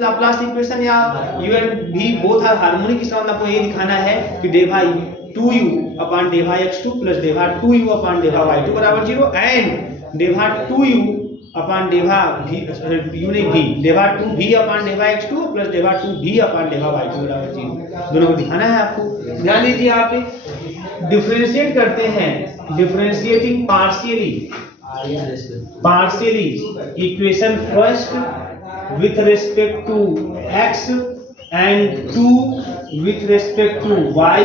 Laplace equation या u and v both are harmonic, इसका मतलब आपको ये दिखाना है कि डेवा 2u अपॉन डेवा x2 प्लस डेवा 2u अपॉन डेवा y2 बराबर 0 एंड डेवा 2u अपॉन डेवा v u नहीं v डेवा 2v अपॉन डेवा x2 प्लस डेवा 2v अपॉन डेवा y2 बराबर 0 दोनों को दिखाना है आपको। ध्यान दीजिए, आप डिफरेंशिएट करते हैं, differentiating partially equation first with respect to x and 2 with respect to y,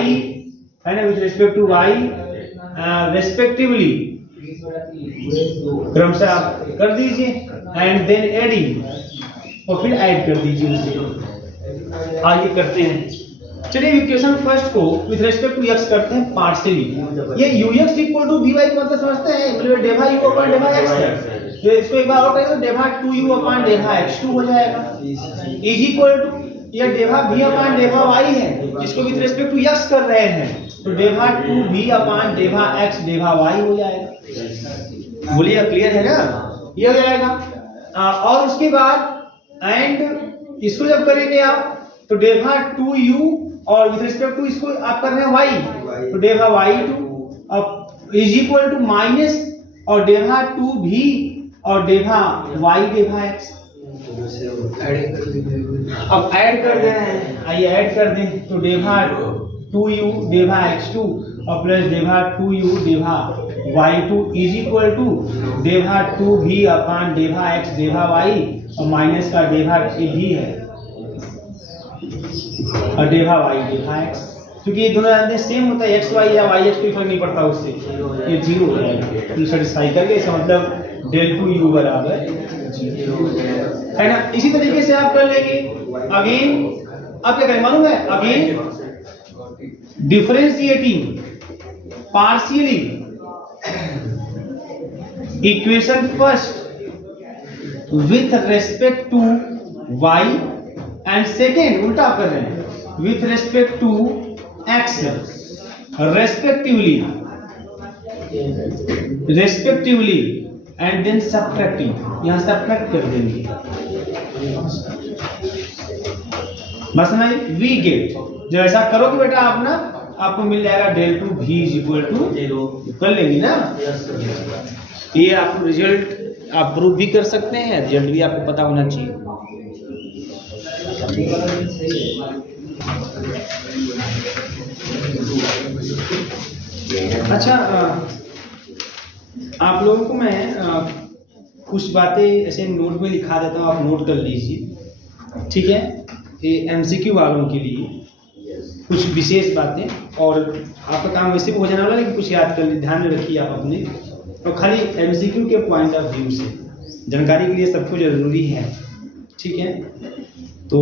है ना, with respect to y respectively क्रमशः आप कर दीजिए एंड देन एडिंग, और फिर ऐड कर दीजिए उसे। आगे करते हैं, चलिए इक्वेशन फर्स्ट को विद रिस्पेक्ट टू x करते हैं पार्शियली। ये ux इक्वल टू vy मतलब समझते हैं, मतलब डेवा u अपॉन डेवा x है, तो इसको एक बार और करेंगे तो डेवा 2u अपॉन डेवा x2 हो जाएगा इज इक्वल टू ये डेवा v अपॉन डेवा y है जिसको विद रिस्पेक्ट टू x कर रहे हैं, तो डेवा 2v अपॉन डेवा x डेवा y हो जाएगा। बोलिए क्लियर है ना, ये हो जाएगा। और उसके बाद एंड इसको जब करेंगे आप तो डेवा 2u और विद रिस्पेक्ट टू इसको आप कर रहे हैं y, तो डेवा y2 अब इज इक्वल टू माइनस और डेवा 2v और डेवा y डेवा x, अब ऐड कर दे रहे हैं, आइए ऐड कर दें, तो डेवा 2u डेवा x2 और प्लस डेवा 2u डेवा y2 इज इक्वल टू डेवा 2v अपॉन डेवा x डेवा y और माइनस का डेवा v है और डेवा y डेवा x, क्योंकि ये दोनों जानते हैं सेम होता है, xy या y x कोई फर्क नहीं पड़ता उससे, ये 0 हो जाएगा। तो सेटिस्फाई करके इसका मतलब del 2u बराबर 0 है ना। इसी तरीके से आप कर लेंगे अगेन, अब क्या करें मालूम है, again differentiating partially equation first with respect to y and second उल्टा कर रहे हैं with respect to x respectively and then subtracting, यहां सबट्रैक्ट कर देंगे बस ना। वी गेट जब ऐसा करोगे बेटा आप ना, आपको मिल जाएगा del 2v is equal to 0, कर लेंगे ना। ये आपको रिजल्ट आप प्रूव भी कर सकते हैं, रिजल्ट भी आपको पता होना चाहिए। अच्छा, आप लोगों को मैं कुछ बातें ऐसे नोट में लिखा देता हूँ, आप नोट कर लीजिए, ठीक है। ये एमसीक्यू वालों के लिए कुछ विशेष बातें, और आपका काम वैसे भी हो जाने वाला है, लेकिन कुछ याद कर लीजिए, ध्यान में रखिए आप अपने, तो खाली एमसीक्यू के पॉइंट ऑफ व्यू से जानकारी के लिए सबको जरूरी है, ठीक है। तो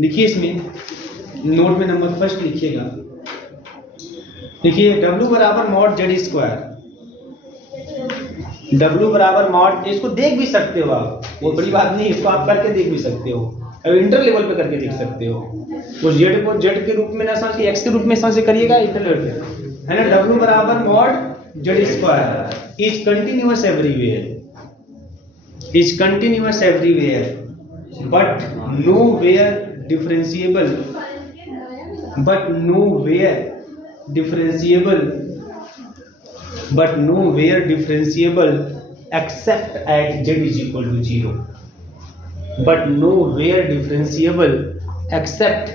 लिखिए, इसमें नोट में नंबर फर्स्ट लिखिएगा, देखिए W बराबर मॉड जेड स्क्वायर, W बराबर मॉड, इसको देख भी सकते हो आप, वो बड़ी बात नहीं, इसको आप करके देख भी सकते हो, इंटर लेवल पे करके देख सकते हो। तो जेड को जेड के रूप में ना समझ के x के रूप में समझ से करिएगा, इंटर लेवल पे है ना। W बराबर mod Z square is continuous everywhere but nowhere differentiable except at z is equal to 0, but nowhere differentiable except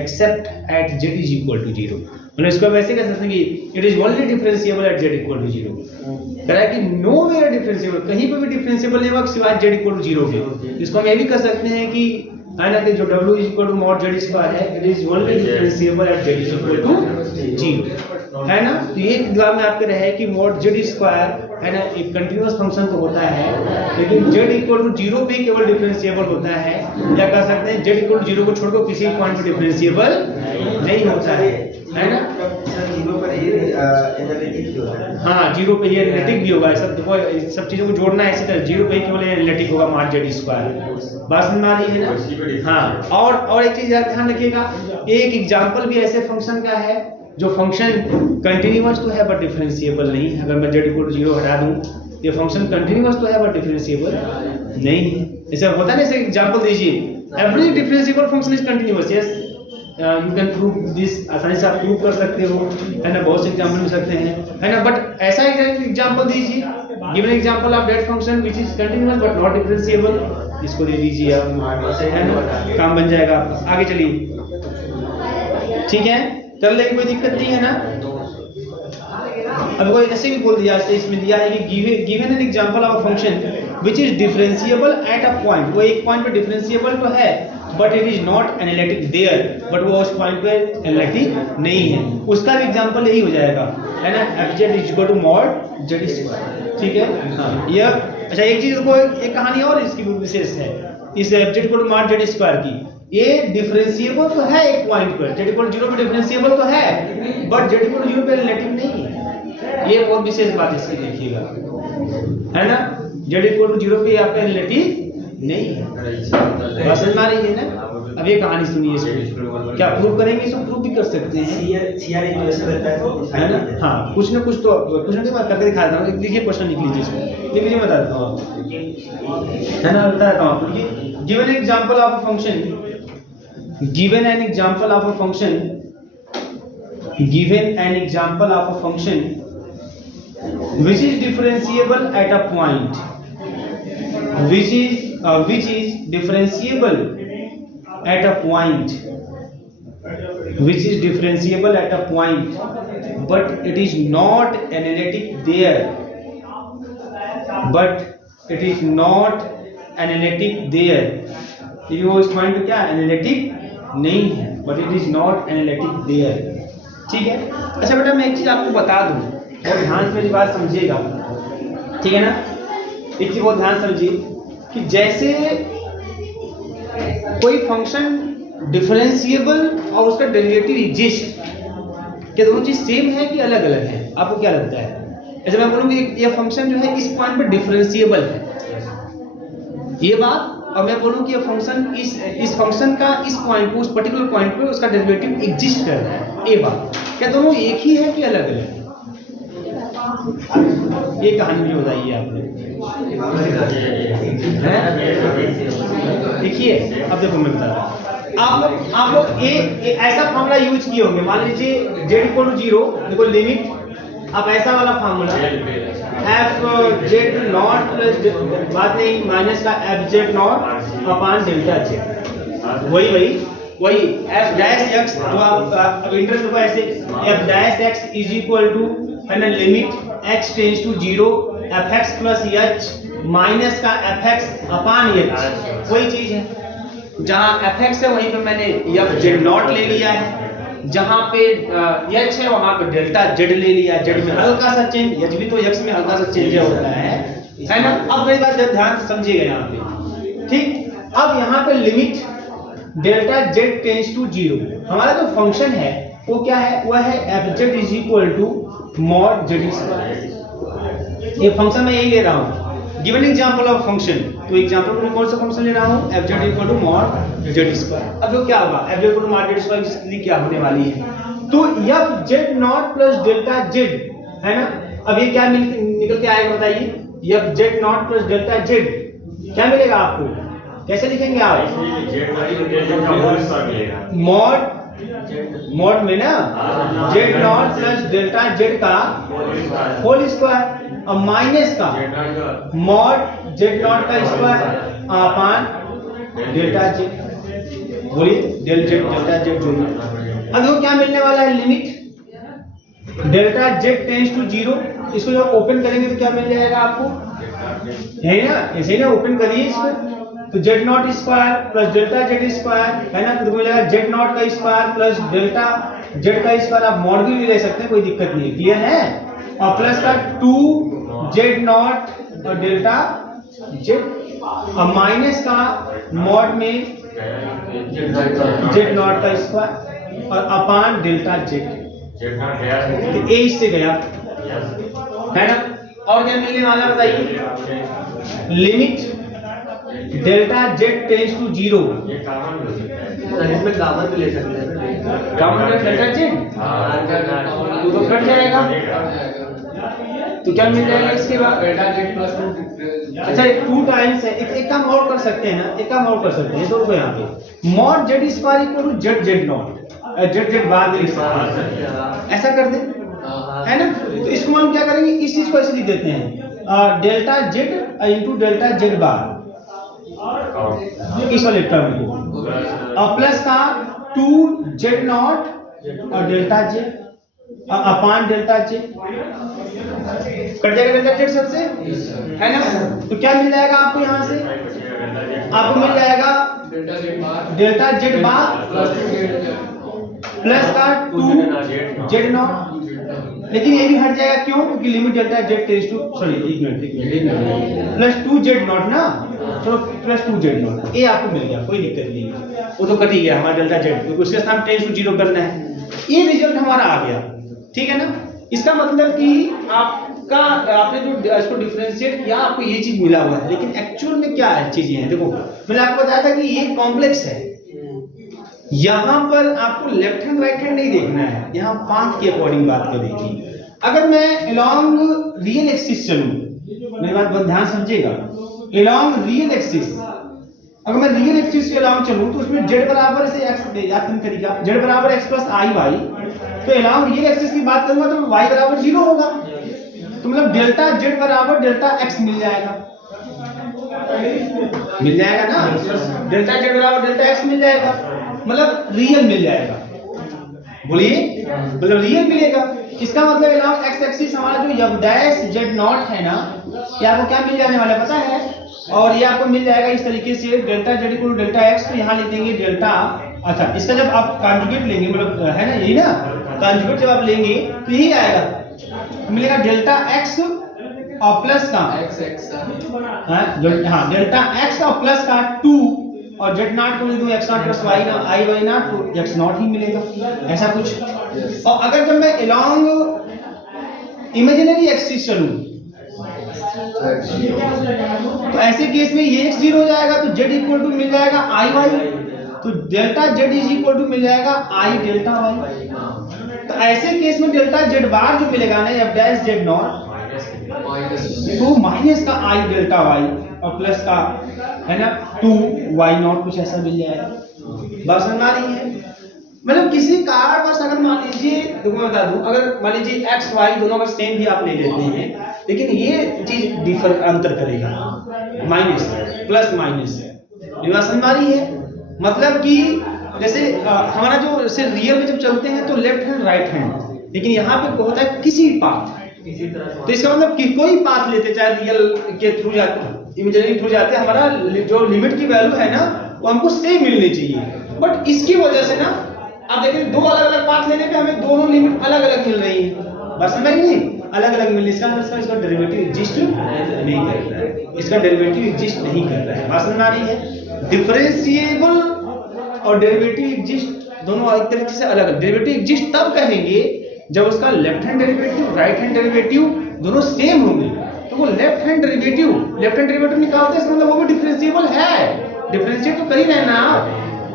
except at z is equal to 0। मतलब इसको वैसे कह सकते हैं कि it is only differentiable at z equal to 0, कह रहा है कि नोवेयर डिफरेंशिएबल, कहीं पे भी डिफरेंशिएबल नहीं होगा सिवाय z इक्वल टू 0 के। इसको हम ये भी कह सकते हैं कि है ना कि जो W is equal to mod Z square है, it is only differentiable at z is equal to 0, है ना। तो ये दिमाग में आपके रहे कि मॉड जेड स्क्वायर है ना एक कंटीन्यूअस फंक्शन तो होता है, लेकिन z इक्वल टू 0 पे केवल डिफरेंशिएबल होता है, या कह सकते हैं z इक्वल टू 0 को छोड़कर किसी पॉइंट पे डिफरेंशिएबल नहीं होता है ना। जीरो पर ये एनालिटिक भी होता है, हाँ 0 पे ये एनालिटिक भी होगा, सब देखो सब चीजों को जोड़ना है इसी तरह, 0 पे केवल एनालिटिक होगा मॉड जेड स्क्वायर, बात समझ में आ रही है ना। हाँ, और एक चीज ध्यान रखिएगा, एक एग्जांपल भी ऐसे फंक्शन का है जो फंक्शन कंटिन्यूअस तो है बट डिफरेंशिएबल नहीं है। अगर मैं z इक्वल टू 0 हटा दूं, ये फंक्शन कंटिन्यूअस तो है बट डिफरेंशिएबल नहीं है। जैसे होता है ना, जैसे एग्जांपल दीजिए, every differentiable function is continuous, yes you can prove this, आसानी से आप प्रूव कर सकते हो, है ना, बहुत से एग्जांपल मिल सकते हैं, है ना, बट ऐसा एग्जांपल दीजिए, given example of that function which is continuous but not differentiable, इसको दे दीजिए आप, है ना, काम बन जाएगा आपका। आगे चलिए, ठीक है, कर लेंगे, कोई दिक्कत नहीं है ना। अब कोई ऐसे भी बोल दिया, जैसे इसमें दिया है कि given an example of a function which is differentiable at a point, वो एक पॉइंट पे डिफरेंशिएबल तो है but it is not analytic there, but वो उस पॉइंट पे एनालिटिक नहीं है, उसका भी एग्जांपल यही हो जाएगा, है ना, fz is equal to mod z square, ठीक है। हाँ, यह अच्छा, एक चीज को, एक कहानी और इसकी विशेष है इस fz equal to mod z square की, ये डिफरेंशिएबल तो है एक पॉइंट पर, z इक्वल टू 0 पे डिफरेंशिएबल तो है बट z इक्वल टू 0 पे एनालिटिक नहीं है, ये बहुत विशेष बात इसकी देखिएगा, है ना, z इक्वल टू 0 पे आपका एनालिटिक नहीं है, बात समझ में आ रही है ना। अब ये कहानी सुनिए, इसको क्या प्रूव करेंगे, इसको प्रूव भी कर सकते हैं, सीआर इक्वेशन रहता है ना, हाँ, कुछ ना कुछ तो कुछ ना कुछ करके दिखा देता हूँ, लिखिए क्वेश्चन लिख लीजिए, इसको लिख लीजिए, बता देता हूँ आपको, है ना, बता देता हूँ आपको। Given example of a function, given an example of a function, given an example of a function which is differentiable at a point, which is differentiable at a point, which is differentiable at a point but it is not analytic there, but it is not analytic there, ये वो इस point पे क्या analytic नहीं है but it is not analytic there, ठीक है। अच्छा बेटा, मैं एक चीज आपको बता दूं, बहुत ध्यान से मेरी बात समझिएगा, ठीक है ना, एक चीज बहुत ध्यान समझिए कि जैसे कोई फंक्शन डिफरेंशिएबल और उसका डेरिवेटिव एग्जिस्ट, क्या दोनों चीज सेम है कि अलग अलग है, आपको क्या लगता है? ऐसे मैं बोलूँगी ये फंक्शन जो है इस पॉइंट पे डिफरेंशिएबल है, ये बात, और मैं बोलूँ कि ये फंक्शन इस फंक्शन का इस पॉइंट पे, उस पर्टिकुलर पॉइंट पे उसका डेरिवेटिव एग्जिस्ट कर रहा है, ये बात, क्या दोनों एक ही है कि अलग अलग है? ये कहानी मुझे बताइए आपने, देखिए अब देखो मैं बता रहा हूँ, आप लोग ऐसा फॉर्मूला यूज किए होंगे, मान लीजिए z इक्वल टू 0, देखो लिमिट, आप ऐसा वाला formula F Z not plus बात नहीं माइनस का F Z not upon delta Z, वही एफ डैश एक्स, जो आप इंटरवल को ऐसे F dash X is equal to, है ना, limit x tends to 0 fx plus h minus का fx अपॉन h, वही चीज है, जहां fx है वहीं पे मैंने f z नॉट ले लिया है, जहां पे h है वहां पे डेल्टा z ले लिया, z में हल्का सा चेंज, h भी तो x में हल्का सा चेंज होता है ना। अब मेरी बात ध्यान से समझिएगा यहाँ पे, ठीक, अब यहाँ पे limit delta z tends to 0, हमारा जो फंक्शन है वो क्या है, वो है fz is equal to mod z square, ये फंक्शन मैं यही ले रहा हूँ, गिवन एग्जांपल ऑफ फंक्शन, तो एग्जांपल में कौन सा फंक्शन ले रहा हूँ, fz equal to mod z square. अब वो क्या होगा, fz equal to mod z square की स्थिति क्या होने वाली है, तो fz not plus delta z, है ना, अब ये क्या निकल के आएगा बताइए, fz not plus delta z क्या मिलेगा आपको, कैसे लिखेंगे आप, मॉड में ना z not plus delta z का होल स्क्वायर और माइनस का मॉड z नॉट का स्क्वायर अपॉन डेल्टा z, बोलिए डेल्टा z जो है। अब देखो क्या मिलने वाला है, limit delta z tends to 0, इसको जब ओपन करेंगे तो क्या मिल जाएगा आपको, है ना, ऐसे ना ओपन करिए इसको, तो z not square plus delta z square, है ना, तो मिलेगा z नॉट का स्क्वायर प्लस डेल्टा z का स्क्वायर, आप मॉड भी ले सकते हैं, कोई दिक्कत नहीं है, क्लियर है, और प्लस का 2 z नॉट और डेल्टा z, और माइनस का मॉड में z नॉट का स्क्वायर और अपॉन डेल्टा z, तो a इससे गया, है ना, और क्या मिलने वाला बताइए, limit delta z tends to 0, इसमें गामा भी ले सकते हैं, गामा का डेल्टा z तो कट जाएगा, तो क्या मिल जाएगा इसके बाद, डेल्टा z प्लस अच्छा 2 टाइम्स है, एक काम और कर सकते हैं ना, एक काम और कर सकते हैं तो रुको यहाँ पे mod Z square equal to Z Z not Z Z बाद में ऐसा कर दें है ना। तो इसको हम क्या करेंगे, इस चीज को ऐसे लिख देते हैं delta Z into delta Z bar इस वाले टर्म को, और प्लस का 2 जेड नॉट और delta Z upon delta Z cut जाएगा डेल्टा जेड सबसे है ना। तो क्या मिल जाएगा आपको यहाँ से, आपको मिल जाएगा डेल्टा जेड बार प्लस का 2 जेड नॉट, लेकिन ये भी हट जाएगा क्यों, क्योंकि limit delta Z tends to sorry एक मिनट प्लस 2 जेड नॉट ना, चलो प्लस 2 जेड नॉट ये आपको मिल गया, कोई दिक्कत नहीं है, वो तो कट ही गया हमारा डेल्टा जेड क्योंकि उसके साथ टेंड्स टू 0 करना है, ये रिजल्ट हमारा आ गया ठीक है ना। इसका मतलब कि आपका आपने जो इसको डिफरेंशिएट किया आपको ये चीज मिला हुआ है, लेकिन एक्चुअल में क्या है चीजें हैं, देखो मैंने आपको बताया था कि ये कॉम्प्लेक्स है, यहाँ पर आपको लेफ्ट हैंड राइट हैंड नहीं देखना है, यहाँ पाथ के अकॉर्डिंग बात करेगी। अगर मैं अलोंग रियल एक्सिस चलूं, मेरी बात बहुत ध्यान समझिएगा, अलोंग रियल एक्सिस अगर मैं रियल एक्सिस के अलोंग चलूं तो उसमें z बराबर से x याद करने तरीका z बराबर x प्लस आई वाई, तो अलोंग रियल एक्सिस की बात करूंगा तो y बराबर 0 होगा, तो मतलब डेल्टा z बराबर डेल्टा x मिल जाएगा ना, डेल्टा z बराबर डेल्टा x मिल जाएगा, मतलब रियल मिल जाएगा, बोलिए मतलब रियल मिलेगा। इसका मतलब अलोंग x एक्सिस हमारा जो f डैश z नॉट है ना, ये आपको क्या मिल जाने वाला पता है, और ये आपको मिल जाएगा इस तरीके से delta z equal to delta x, तो यहाँ लिख देंगे डेल्टा, अच्छा इसका जब आप कॉन्जुगेट लेंगे मतलब है ना यही ना, कॉन्जुगेट जब आप लेंगे तो यही आएगा, मिलेगा डेल्टा x और प्लस का हाँ डेल्टा x और प्लस का 2 और z नॉट को लिख दूं x नॉट प्लस y ना i y नॉट तो x नॉट ही मिलेगा, ऐसा कुछ। और अगर जब मैं अलोंग इमेजिनरी एक्सिस चलूं तो ऐसे केस में ये x 0 हो जाएगा, तो z इक्वल टू मिल जाएगा i y, तो delta z is equal to मिल जाएगा i डेल्टा y। तो ऐसे केस में डेल्टा z बार जो मिलेगा ना f डैश z नॉट तो माइनस का i डेल्टा y और प्लस का है ना 2 y नॉट कुछ ऐसा मिल जाएगा, बात समझ आ रही है। मतलब किसी कारण बस अगर मान लीजिए देखो मैं बता दूं, अगर मान लीजिए x y दोनों अगर सेम भी आप ले लेते हैं, लेकिन ये चीज डिफर अंतर करेगा, माइनस प्लस माइनस ये बात समझ आ रही है। मतलब कि जैसे हमारा जो जैसे रियल में जब चलते हैं तो लेफ्ट हैंड राइट हैंड, लेकिन यहाँ पे होता है किसी पाथ, तो इसका मतलब कि कोई पाथ लेते चाहे रियल के थ्रू जाते इमेजिनरी थ्रू जाते हमारा जो लिमिट की वैल्यू है ना वो हमको सेम मिलनी चाहिए, बट इसकी वजह से ना आप देखें दो अलग अलग पाथ लेने पे हमें दोनों लिमिट अलग अलग मिल रही है, बस समझ नहीं अलग अलग मिल रही, इसका डेरिवेटिव एग्जिस्ट नहीं कर रहा है, इसका डेरिवेटिव एग्जिस्ट नहीं कर रहा है, बात समझ आ रही है। डिफरेंशिएबल और डेरिवेटिव एग्जिस्ट दोनों एक तरीके से अलग अलग, डेरिवेटिव एग्जिस्ट तब कहेंगे जब उसका left hand derivative right hand derivative दोनों सेम होंगे, तो वो लेफ्ट हैंड डेरिवेटिव निकालते हैं, इसका मतलब वो भी डिफरेंशिएबल है, डिफरेंशिएट तो कर ही रहे हैं ना आप,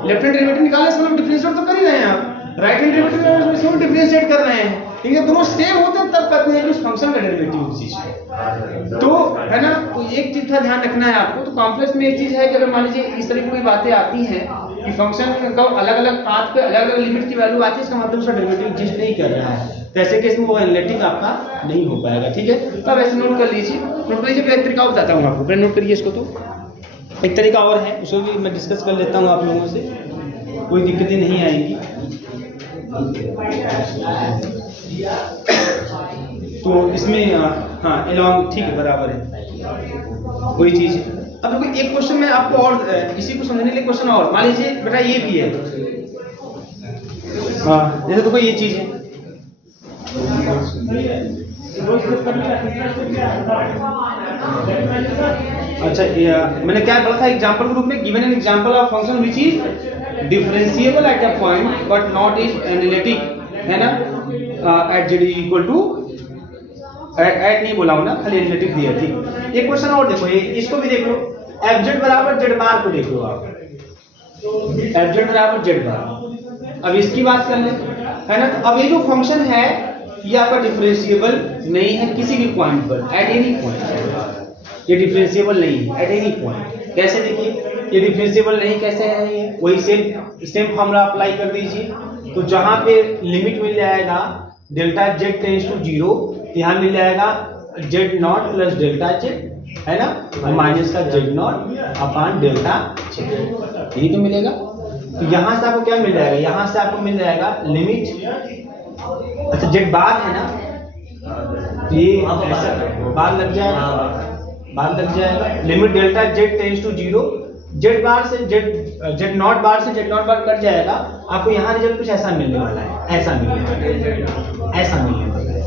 लेफ्ट हैंड डेरिवेटिव निकालने से मतलब डिफरेंशिएट तो कर ही रहे हैं आप, राइट हैंड डेरिवेटिव डिफरेंशिएट कर रहे हैं, ठीक है दोनों सेम होते हैं तब कहते हैं कि उस फंक्शन का डेरिवेटिव एग्जिस्ट, तो है ना। तो एक चीज का ध्यान रखना है आपको, तो कॉम्प्लेक्स में एक चीज है कि अगर मान लीजिए इस तरह की कोई बातें आती हैं कि फंक्शन का अलग अलग पाथ पे अलग अलग लिमिट की वैल्यू आती है, इसका मतलब उसका डेरिवेटिव एग्जिस्ट नहीं कर रहा है, तो ऐसे केस में वो एनालिटिक आपका नहीं हो पाएगा, ठीक है। तो अब ऐसे नोट कर लीजिए, एक तरीका बताता हूँ आपको, पहले नोट करिए इसको, तो एक तरीका और है उसको भी मैं डिस्कस कर लेता हूँ आप लोगों से, कोई दिक्कतें नहीं आएंगी। तो इसमें हाँ अलोंग ठीक है बराबर है कोई चीज। अब देखो एक क्वेश्चन में आपको और इसी को समझने के लिए क्वेश्चन और मान लीजिए बेटा ये भी है, हाँ जैसे देखो ये चीज है, अच्छा मैंने क्या बोला था एग्जांपल के रूप में, given an example of function which is differentiable at a point but not is analytic, है ना, at z equal to at नहीं बोला हूं ना, खाली एनालिटिक दिया, ठीक। एक क्वेश्चन और देखो, ये इसको भी देख लो, fz बराबर z बार को देख लो आप, fz बराबर z बार, अब इसकी बात कर ले, है ना। तो अब ये जो फंक्शन है ये आपका डिफरेंशिएबल नहीं है किसी भी पॉइंट पर, एट एनी पॉइंट, ये डिफरेंशिएबल नहीं है एट एनी पॉइंट। कैसे देखिए ये डिफरेंशिएबल नहीं कैसे है, ये वही सेम फॉर्मूला अप्लाई कर दीजिए। तो जहां पे लिमिट मिल जाएगा डेल्टा जेड टेंड्स टू 0, यहाँ मिल जाएगा Z not plus delta Z, है ना, और माइनस का Z not upon delta Z, यही तो मिलेगा। तो यहाँ से आपको क्या मिल जाएगा, यहाँ से आपको मिल जाएगा लिमिट, अच्छा जेड बार है ना, तो ये ऐसा बार लग जाएगा, limit delta Z tends to 0, z bar से जेड नॉट बार से जेड नॉट बार कट जाएगा, आपको यहाँ रिजल्ट कुछ ऐसा मिलने वाला है, ऐसा मिलने वाला है।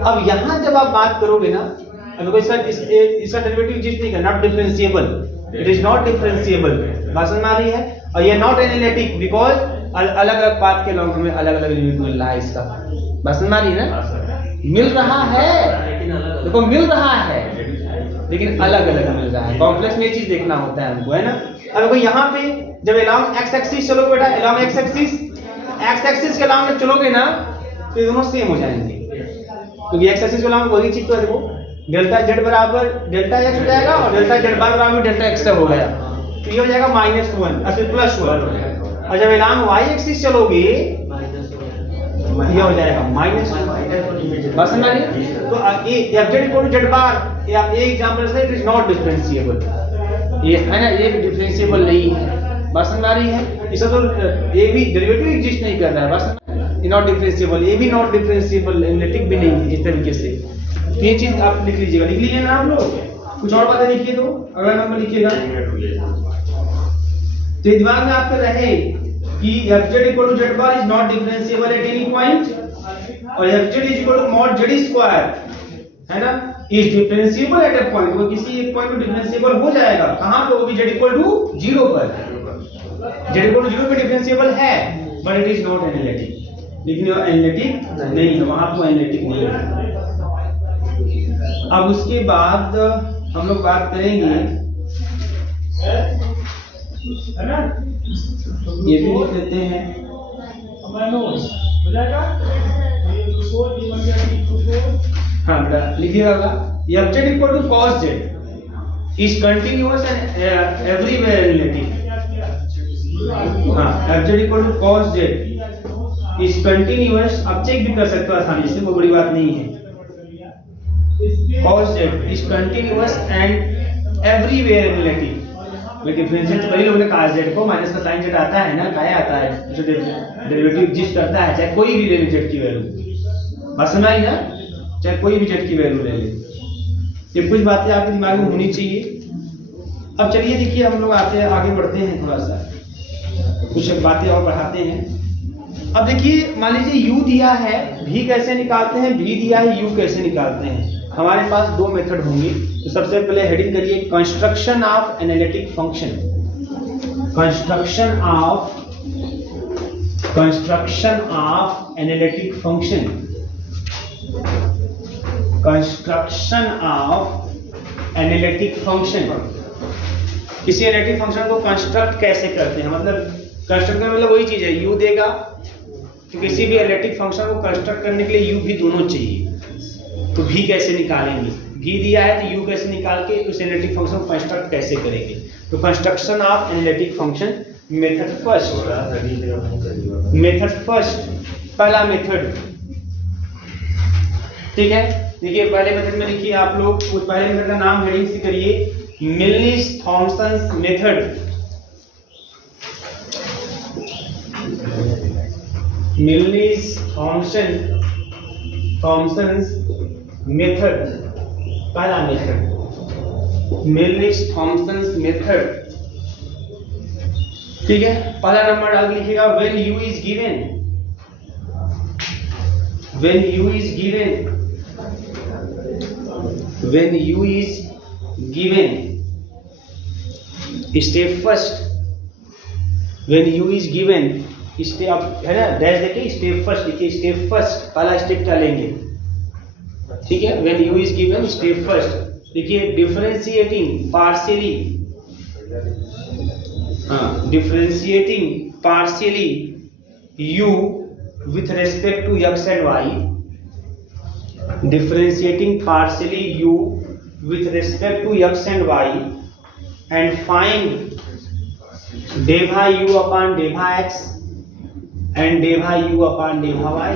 अब यहाँ जब आप बात करोगे ना, अब इसका डेरिवेटिव एग्जिस्ट नहीं करना, not differentiable, it is not differentiable, बात समझ में आ रही है। और ये नॉट एनालिटिक बिकॉज अलग अलग पाथ के लॉन्ग में अलग अलग लिमिट मिल रहा है इसका, बात समझ में आ रही है ना, मिल रहा है, देखो मिल रहा है लेकिन अलग अलग मिल रहा है, कॉम्प्लेक्स में ये चीज देखना होता है हमको, है ना। अब देखो यहाँ पे जब अलोंग एक्स एक्सिस चलोगे बेटा, अलोंग एक्स एक्सिस के अलोंग में चलोगे ना तो ये दोनों सेम हो जाएंगे, क्योंकि एक्स एक्सिस के अलोंग वही चीज तो है, देखो डेल्टा जेड बराबर डेल्टा एक्स हो जाएगा और डेल्टा जेड बार बराबर डेल्टा एक्स हो गया, तो ये हो जाएगा -1 और फिर +1, और जब अलोंग वाई एक्सिस चलोगे ये हो जाएगा -1, बस समझ रही। तो ये f z equal to z bar, या ये एग्जांपल से इट इज नॉट डिफरेंशिएबल, ये है ना, ये डिफरेंशिएबल नहीं है, बस समझ आ रही है। इसका तो ये भी डेरिवेटिव एग्जिस्ट नहीं कर रहा है, बस ये नॉट डिफरेंशिएबल, ये भी नॉट डिफरेंशिएबल, एनालिटिक भी नहीं है इस तरीके से। तो ये चीज आप लिख लीजिएगा, लिख लीजिए ना आप लोग, कुछ और बातें लिखिए, तो अगला नंबर लिखिएगा, तो दिमाग में आपके रहे कि fz equal to z bar is not differentiable at any point, और fz is equal to mod z square, है ना, is differentiable at a point, वो किसी एक पॉइंट पे डिफरेंशिएबल हो जाएगा, कहां पे, वो भी z equal to 0 पर, z equal to 0 पे डिफरेंशिएबल है, but it is not analytic, लेकिन वो एनालिटिक नहीं है, वहां पे एनालिटिक नहीं है। अब उसके बाद हम लोग बात करेंगे, है ना, ये भी लिख लेते हैं, हाँ बेटा लिखिएगा, ये fz equal to cos z is continuous and everywhere relative, हाँ fz equal to cos z is continuous, आप चेक भी कर सकते हो आसानी से, कोई बड़ी बात नहीं है, cos z is continuous and everywhere relative, differentiate तो कई लोगों ने कहा z को माइनस का साइन z आता है ना, क्या आता है जो डेरिवेटिव एग्जिस्ट करता है, चाहे कोई भी ले ले z की वैल्यू, बस समझ आई ना, चाहे कोई भी z की वैल्यू ले ले, ये कुछ बातें आपके दिमाग में होनी चाहिए। अब चलिए देखिए हम लोग आगे बढ़ते हैं, थोड़ा सा कुछ बातें और बढ़ाते हैं। अब देखिए मान लीजिए u दिया है, v कैसे निकालते हैं, v दिया है, u कैसे निकालते हैं। हमारे पास दो मेथड होंगे, तो सबसे पहले हेडिंग करिए construction of analytic function, construction of analytic function, construction of analytic function. किसी एनालिटिक फंक्शन को कंस्ट्रक्ट कैसे करते हैं, मतलब कंस्ट्रक्ट करने मतलब वही चीज है, u देगा, तो किसी भी एनालिटिक फंक्शन को कंस्ट्रक्ट करने के लिए u भी दोनों चाहिए, तो v कैसे निकालेंगे, v दिया है तो u कैसे निकाल के उस एनालिटिक फंक्शन को कंस्ट्रक्ट कैसे करेंगे। तो construction of analytic function, method first, पहला मेथड, ठीक है। देखिए पहले मेथड में लिखिए आप लोग, उस पहले मेथड का नाम हेडिंग से करिए मिलनिस-थॉमसन मेथड, मिलनिस-थॉमसन मेथड, पहला मेथड मिलनिस-थॉमसन मेथड, ठीक है। पहला नंबर आगे लिखिएगा when u is given, when u is given step first, when u is given step, अब है ना डैश देखिए, स्टेप फर्स्ट लिखिए, स्टेप फर्स्ट पहला स्टेप क्या लेंगे, ठीक है। when u is given step first देखिए डिफरेंशिएटिंग पार्शियली, हाँ differentiating partially u with respect to x and y, differentiating partially u with respect to x and y and find डेवा u upon डेवा x and डेवा u upon डेवा y।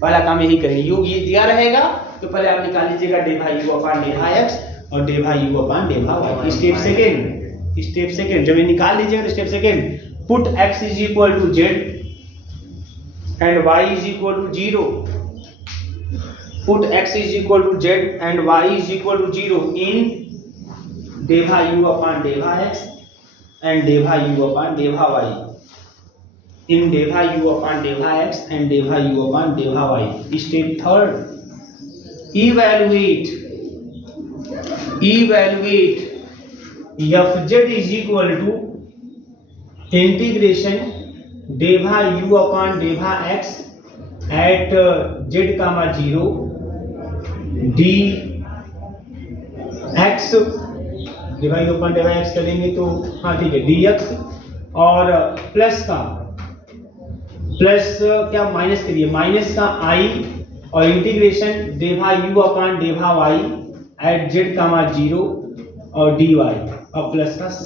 पहला काम यही करेंगे, u ये दिया रहेगा तो पहले आप निकाल लीजिएगा डेवा u upon डेवा x और डेवा u upon डेवा y। स्टेप सेकेंड जब ये निकाल लीजिएगा तो step second, put x is equal to z and y is equal to 0, put x is equal to z and y is equal to 0 in डेवा u upon डेवा x and डेवा u upon डेवा y, in डेवा u upon डेवा x and डेवा u upon डेवा y। Step third, evaluate fz is equal to integration डेवा u upon डेवा x at z comma 0 dx, डेवा u upon डेवा x करेंगे तो हाँ ठीक है dx, और plus क्या minus करिए, माइनस का i और इंटीग्रेशन डेवा u upon डेवा y at z comma 0 और dy और प्लस का c।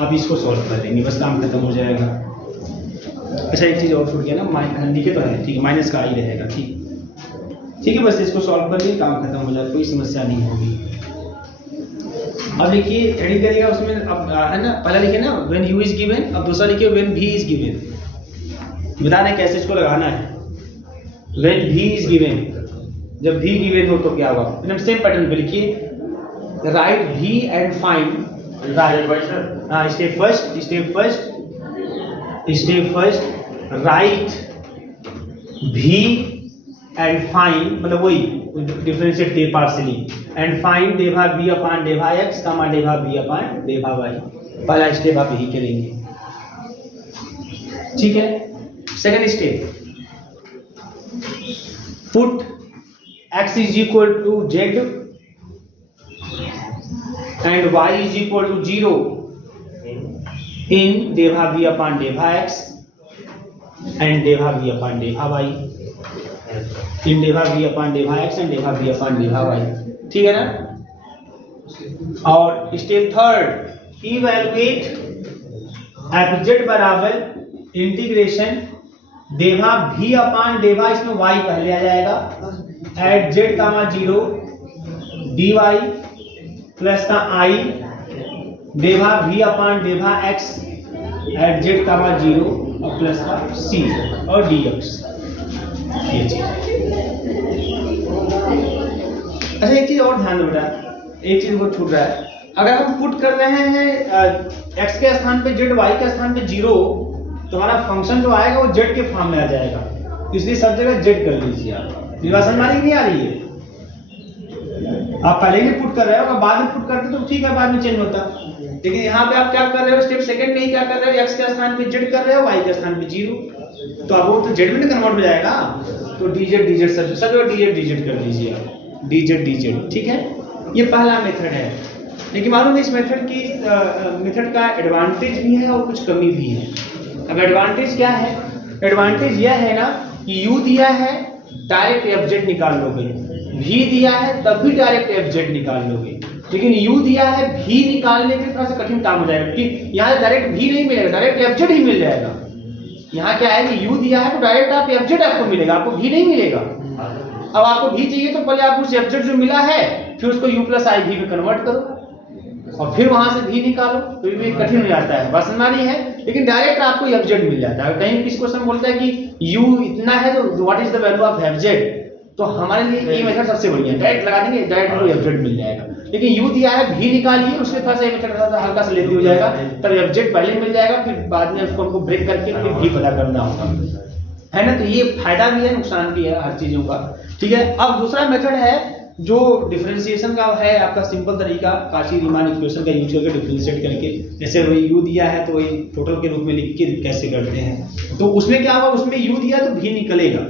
आप इसको सॉल्व कर देंगे, बस काम खत्म हो जाएगा। अच्छा एक चीज और छूट गया ना, लिखे तो है ठीक है, माइनस का i रहेगा, ठीक है, बस इसको सॉल्व कर दिए, काम खत्म हो जाएगा, कोई समस्या नहीं होगी। अब लिखिए एडिट करिएगा उसमें, अब है ना, पहला लिखिए ना व्हेन u इज गिवन, अब दूसरा लिखिए व्हेन v इज गिवन। बता दें कैसे इसको लगाना है। व्हेन v इज गिवन, जब v गिवन हो तो क्या होगा, एकदम सेम पैटर्न पे लिखिए, राइट v एंड फाइंड, हाँ step first write v and find, मतलब वही डिफरेंशिएट दे पार्शियली, एंड फाइंड डेवा v अपॉन डेवा x कमा डेवा v अपॉन डेवा y। पहला स्टेप आप यही करेंगे, ठीक है। Second step, put x is equal to z and y is equal to 0 इन डेवा v अपॉन डेवा x एंड डेवा v अपॉन डेवा y, इन डेवा v अपॉन डेवा x एंड डेवा v अपॉन डेवा y, ठीक है ना। और स्टेप थर्ड, इवैल्यूएट fz बराबर इंटीग्रेशन डेवा v अपॉन डेवा, इसमें y पहले आ जाएगा, at z comma 0 dy plus का i डेवा v अपॉन डेवा x एट z कामा 0 और प्लस का c और dx। ये चीज, अच्छा एक चीज और ध्यान दो बेटा, एक चीज वो छूट रहा है, अगर हम पुट कर रहे हैं x के स्थान पे z, y के स्थान पे 0, तो हमारा फंक्शन जो आएगा वो z के फॉर्म में आ जाएगा, इसलिए सब जगह z कर लीजिए आप। निर्वासन मानी नहीं आ रही है, आप पहले ही पुट कर रहे हो, अगर बाद में पुट करते तो ठीक है, बाद में चेंज होता, लेकिन यहाँ पे आप क्या कर रहे हो, स्टेप सेकंड में ही क्या कर रहे हो, x के स्थान पे z कर रहे हो, y के स्थान पे 0, तो अब वो तो z में कन्वर्ट हो जाएगा, तो dz सब जगह dz कर लीजिए आप, dz, ठीक है। ये पहला मेथड है, लेकिन मालूम है इस मेथड का एडवांटेज भी है और कुछ कमी भी है। अब एडवांटेज क्या है, एडवांटेज यह है ना कि u दिया है डायरेक्ट fz निकाल लोगे, v दिया है तब भी डायरेक्ट fz निकाल लोगे, लेकिन u दिया है v निकालने के थोड़ा सा कठिन काम हो जाएगा, क्योंकि यहाँ डायरेक्ट v नहीं मिलेगा, डायरेक्ट fz ही मिल जाएगा। यहाँ क्या है कि u दिया है तो डायरेक्ट आप fz आपको मिलेगा, आपको v नहीं मिलेगा। अब आपको v चाहिए तो पहले आप उस fz जो मिला है फिर उसको u प्लस i v में कन्वर्ट करो और फिर वहां से v निकालो, तो ये कठिन हो जाता है, बस नहीं है, लेकिन डायरेक्ट आपको fz मिल जाता है। कहीं किसी क्वेश्चन बोलता है कि u इतना है तो what is the value of fz, तो हमारे लिए ये मेथड सबसे बढ़िया है, डायरेक्ट लगा देंगे, डायरेक्ट आपको fz मिल जाएगा। लेकिन u दिया है v निकालिए, उसके थोड़ा सा ये मेथड हल्का सा लेती हो जाएगा, तब fz पहले मिल जाएगा, फिर बाद में उसको ब्रेक करके फिर v पता करना होगा, है ना। तो ये फायदा भी है नुकसान भी है हर चीजों का, ठीक है। अब दूसरा मेथड है जो डिफरेंशिएशन का है, आपका सिंपल तरीका काची-रीमान इक्वेशन का यूज करके डिफरेंशिएट करके, जैसे वही u दिया है तो वही टोटल के रूप में लिख के कैसे करते हैं, तो उसमें क्या होगा, उसमें u दिया तो v निकलेगा,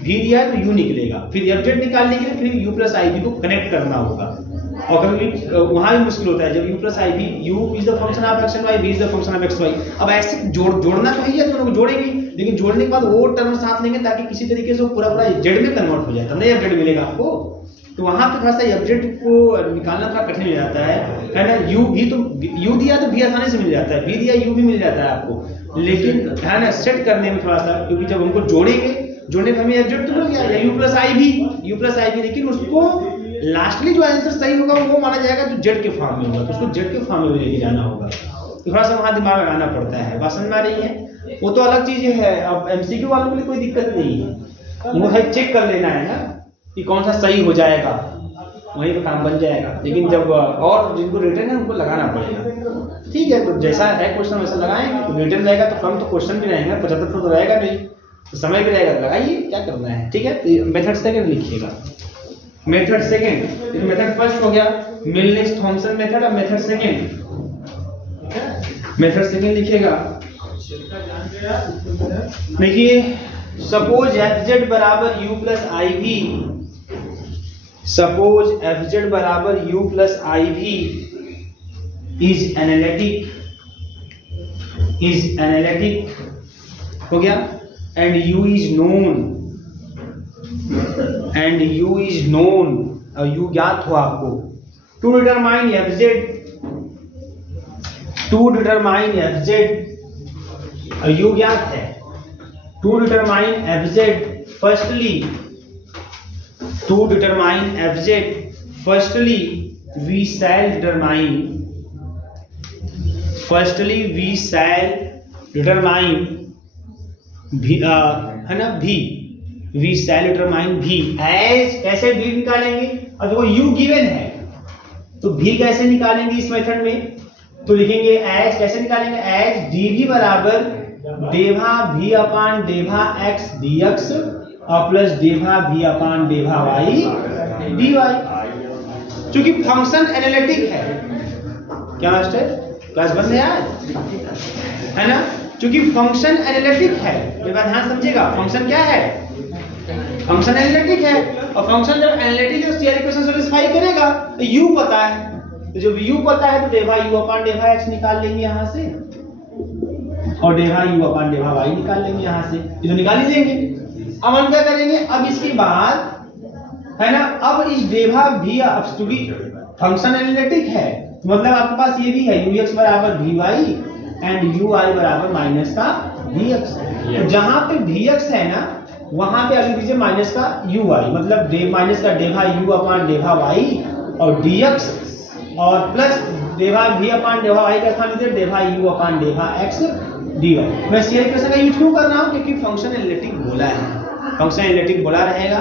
v दिया है तो u निकलेगा, फिर fz निकालने के लिए फिर u प्लस iv को कनेक्ट करना होगा, और कभी वहां भी मुश्किल होता है जब u plus iv, u is the function of x and y, v is the function of x y। अब ऐसे जोड़ना तो है, दोनों को जोड़ेंगे, लेकिन जोड़ने के बाद वो टर्म साथ लेंगे ताकि किसी तरीके से पूरा z में कन्वर्ट हो जाए, तब नहीं fz मिलेगा आपको। तो वहां पे थोड़ा सा एफजेड को निकालना थोड़ा कठिन हो जाता है ना। यू भी तो यू दिया तो भी आसानी से मिल जाता है, भी दिया यू भी मिल जाता है आपको, लेकिन है ना सेट करने में थोड़ा सा, क्योंकि जब हमको जोड़ने में हमें एफजेड तो मिल गया या यू प्लस आई भी, लेकिन उसको लास्टली जो आंसर सही होगा वो माना जाएगा जो जेड के फॉर्म में होगा, तो उसको जेड के फॉर्म में लेके जाना होगा। तो थोड़ा सा वहां दिमाग लगाना पड़ता है। बात समझ में आ रही है? वो तो अलग चीज है। अब एमसीक्यू वालों के लिए कोई दिक्कत नहीं है, वो है चेक कर लेना है ना कि कौन सा सही हो जाएगा, वहीं पे काम बन जाएगा। लेकिन जब और जिनको रिटर्न है उनको लगाना पड़ेगा। ठीक है, तो जैसा है क्वेश्चन वैसा लगाएंगे। तो रिटर्न रहेगा तो कम तो क्वेश्चन भी रहेगा, 75 तो रहेगा नहीं, तो समय भी रहेगा, लगाइए, क्या करना है। ठीक है, तो मेथड सेकंड लिखिएगा। मेथड सेकंड, मेथड फर्स्ट हो गया मिलनिस थॉमसन मेथड। अब मेथड सेकंड लिखिएगा। देखिए, सपोज fz बराबर u प्लस आई भी, सपोज fz बराबर u प्लस आई भी इज एनालिटिक हो गया, एंड u इज नोन, और u ज्ञात हो आपको। टू डिटरमाइन fz, और u ज्ञात है। To determine fz, firstly we shall determine भी, है ना, भी we shall determine भी as, कैसे भी निकालेंगे। और जो u गिवन है तो भी कैसे निकालेंगे इस मेथड में, तो लिखेंगे as, कैसे निकालेंगे, as dv बराबर डेभा v अपान डेभा x dx और प्लस डेभा v अपान डेभा y dy। चूंकि फंक्शन एनालिटिक है, क्या मास्टर क्लास बंद है आज, है ना। चूंकि फंक्शन एनालिटिक है, ये बात ध्यान समझिएगा। फंक्शन क्या है, फंक्शन एनालिटिक है, और फंक्शन जब एनालिटिक है तो सीआर इक्वेशन सैटिस्फाई करेगा। तो u पता है, तो जब u पता है तो डेभा u अपान डेभा x निकाल लेंगे यहाँ से, और डेभा u अपान डेभा y निकाल लेंगे यहाँ से, ये तो निकाल ही देंगे। अब हम क्या करेंगे, अब इसके बाद है ना, अब इस डेभा v, अब चूंकि फंक्शन एनालिटिक है तो मतलब आपके पास ये भी है ux बराबर vy एंड ui बराबर माइनस का vx। तो जहां पे vx है ना वहां पे अभी दीजिए माइनस का ui, मतलब माइनस का डेभा u अपान डेभा y और dx, और प्लस डेभा v अपान डेभा y का स्थान लीजिए डेभा u अपान डेभा x dy। मैं सीआर इक्वेशन का यूज क्यों कर रहा हूं, क्योंकि फंक्शन एनालिटिक बोला है, फंक्शन एनालिटिक बोला रहेगा,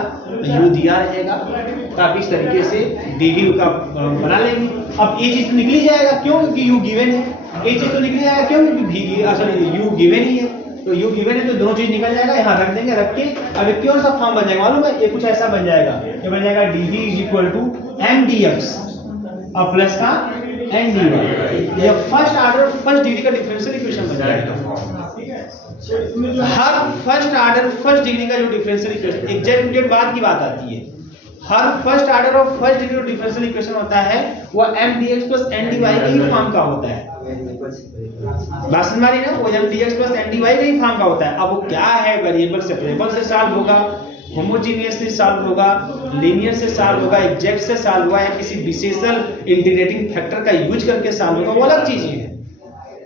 u दिया रहेगा, तो आप इस तरीके से dv का बना लेंगे। अब ये चीज तो निकल जाएगा, क्यों, क्योंकि u गिवन है। ये चीज तो निकल जाएगा क्यों, क्योंकि u गिवन ही है, तो u गिवन है तो दोनों चीज निकल जाएगा। यहाँ रख देंगे, रख के अब एक कौन सा फॉर्म बन जाएगा मालूम है, ये कुछ ऐसा बन जाएगा, ये बन जाएगा dv is equal to m dx और प्लस का m dy। ये फर्स्ट ऑर्डर फर्स्ट डिग्री का डिफरेंशियल इक्वेशन बन जाएगा। हर फर्स्ट ऑर्डर फर्स्ट डिग्री का जो डिफरेंशियल इक्वेशन, एग्जैक्ट बात की बात आती है, हर फर्स्ट ऑर्डर और फर्स्ट डिग्री डिफरेंशियल इक्वेशन होता है वो m dx plus n dy के ही फॉर्म का होता है। बात समझ में आ रही ना, वो m dx plus n dy के ही फॉर्म का होता है। अब वो क्या है, वेरिएबल सेपरेबल से सॉल्व होगा, होमोजेनियस से सॉल्व होगा, लीनियर से सॉल्व होगा, एग्जैक्ट से सॉल्व होगा, या किसी विशेषण इंटीग्रेटिंग फैक्टर का यूज करके सॉल्व होगा, वो अलग चीज है।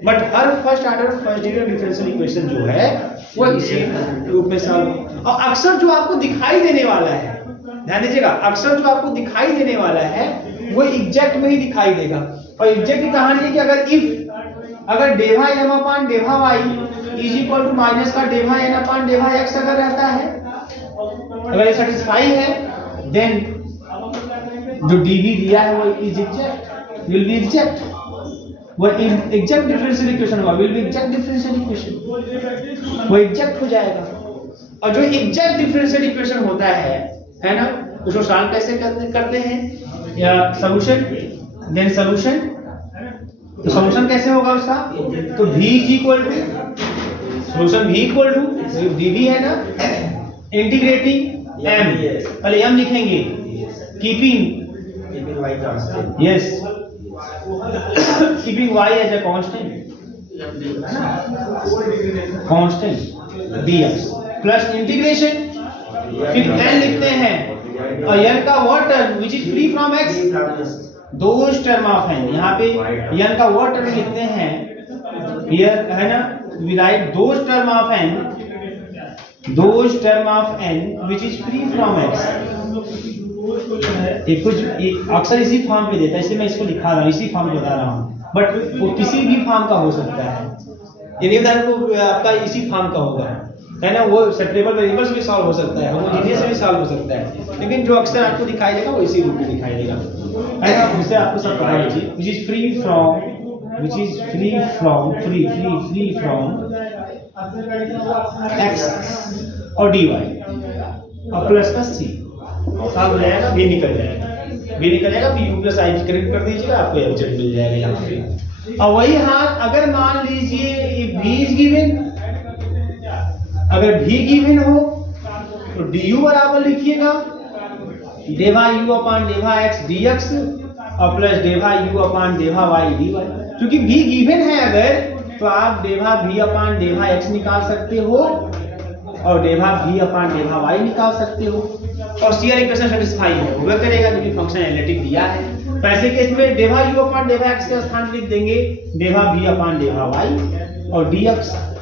But her first order first degree differential equation जो है वो इसी रूप में सॉल्व। और अक्सर जो आपको दिखाई देने वाला है, ध्यान दीजिएगा, अक्सर जो आपको दिखाई देने वाला है वो एग्जैक्ट में ही दिखाई देगा। और एग्जैक्ट की कहानी है कि अगर डेभा m अपान डेभा y is equal to minus का डेभा n अपान डेभा x अगर रहता है, अगर ये सेटिस्फाई है, देन जो dv दिया है वो is exact, will be exact. वो एग्जैक्ट डिफरेंशियल इक्वेशन होगा, will be exact differential equation, वो एग्जैक्ट हो जाएगा। और जो एग्जैक्ट डिफरेंशियल इक्वेशन होता है ना, उसको सॉल्व कैसे करते हैं, या सॉल्यूशन, देन सॉल्यूशन। तो सॉल्यूशन कैसे होगा उसका, तो v is equal to solution v equal to dv है ना, इंटीग्रेटिंग m, पहले m लिखेंगे, keeping y constant, yes, keeping y as a constant dx plus integration, फिर n लिखते हैं और n का what term which is free from x, those term of n, यहाँ पे n का what term लिखते हैं here है ना, we write those term of n which is free from x। ये कुछ अक्सर इसी फॉर्म पे देता है, इसलिए मैं इसको लिखा रहा हूँ, इसी फॉर्म पे बता रहा हूँ, बट वो किसी भी फॉर्म का हो सकता है। ये उदाहरण को आपका इसी फॉर्म का होगा, है ना, वो सेपरेबल वेरिएबल्स भी सॉल्व हो सकता है, होमोजेनियस भी सॉल्व हो सकता है, लेकिन जो अक्सर आपको दिखाई देगा वो इसी रूप में दिखाई देगा, है ना। उससे आपको सब पता है जी, which is free from x और dy और प्लस का c सॉल्व हो जाएगा, v निकल जाएगा, फिर u प्लस i करेक्ट कर दीजिएगा, आपको एब्जेक्ट मिल जाएगा यहाँ पे। और वही हाल अगर मान लीजिए ये v इज गिवन, अगर v गिवन हो तो du बराबर लिखिएगा डेवा u अपान डेवा x dx और प्लस डेवा u अपान डेवा y dy। क्योंकि v गिवन है अगर, तो आप डेवा v अपान डेवा x निकाल सकते हो और डेवा v अपान डेवा y निकाल सकते हो, और CR इक्वेशन सेटिस्फाई होगा करेगा क्योंकि फंक्शन एनालिटिक दिया है। तो ऐसे केस में डेवा u अपान डेवा x के स्थान पर लिख देंगे डेवा v अपान डेवा y और dx,